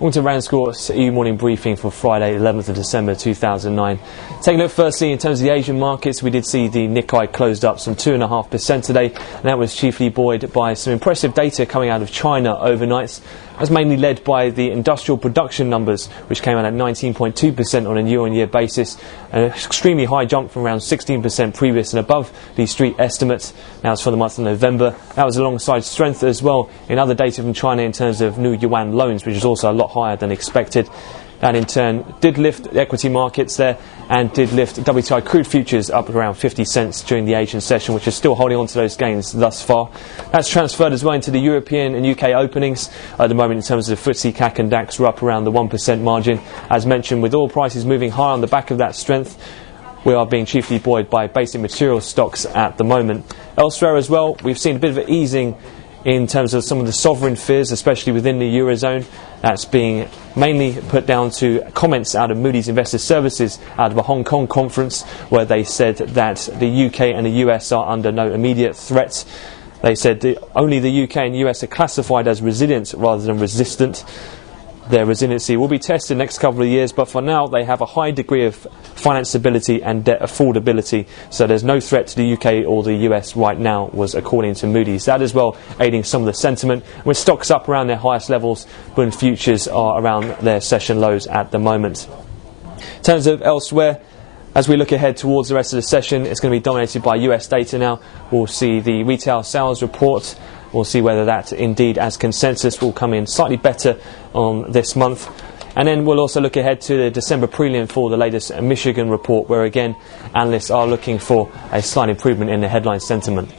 Welcome to RANsquawk's e-morning briefing for Friday, 11th of December 2009. Taking a look firstly in terms of the Asian markets, we did see the Nikkei closed up some 2.5% today, and that was chiefly buoyed by some impressive data coming out of China overnight. That's mainly led by the industrial production numbers, which came out at 19.2% on a year-on-year basis, an extremely high jump from around 16% previous and above the street estimates. Now it's for the month of November. That was alongside strength as well in other data from China in terms of new yuan loans, which is also a lot higher than expected. That in turn did lift the equity markets there and did lift WTI crude futures up around 50 cents during the Asian session, which is still holding on to those gains thus far. That's transferred as well into the European and UK openings. At the moment in terms of the FTSE, CAC and DAX are up around the 1% margin. As mentioned, with oil prices moving higher on the back of that strength, we are being chiefly buoyed by basic material stocks at the moment. Elsewhere as well, we've seen a bit of an easing in terms of some of the sovereign fears, especially within the Eurozone. That's being mainly put down to comments out of Moody's Investor Services out of a Hong Kong conference, where they said that the UK and the US are under no immediate threat. They said only the UK and US are classified as resilient rather than resistant. Their resiliency will be tested next couple of years, but for now they have a high degree of finance stability and debt affordability, so there's no threat to the UK or the US right now, was according to Moody's. That as well aiding some of the sentiment, with stocks up around their highest levels, but futures are around their session lows at the moment. In terms of elsewhere, as we look ahead towards the rest of the session, it's going to be dominated by US data now. We'll see the retail sales report. We'll see whether that indeed, as consensus, will come in slightly better on this month. And then we'll also look ahead to the December prelim for the latest Michigan report, where again analysts are looking for a slight improvement in the headline sentiment.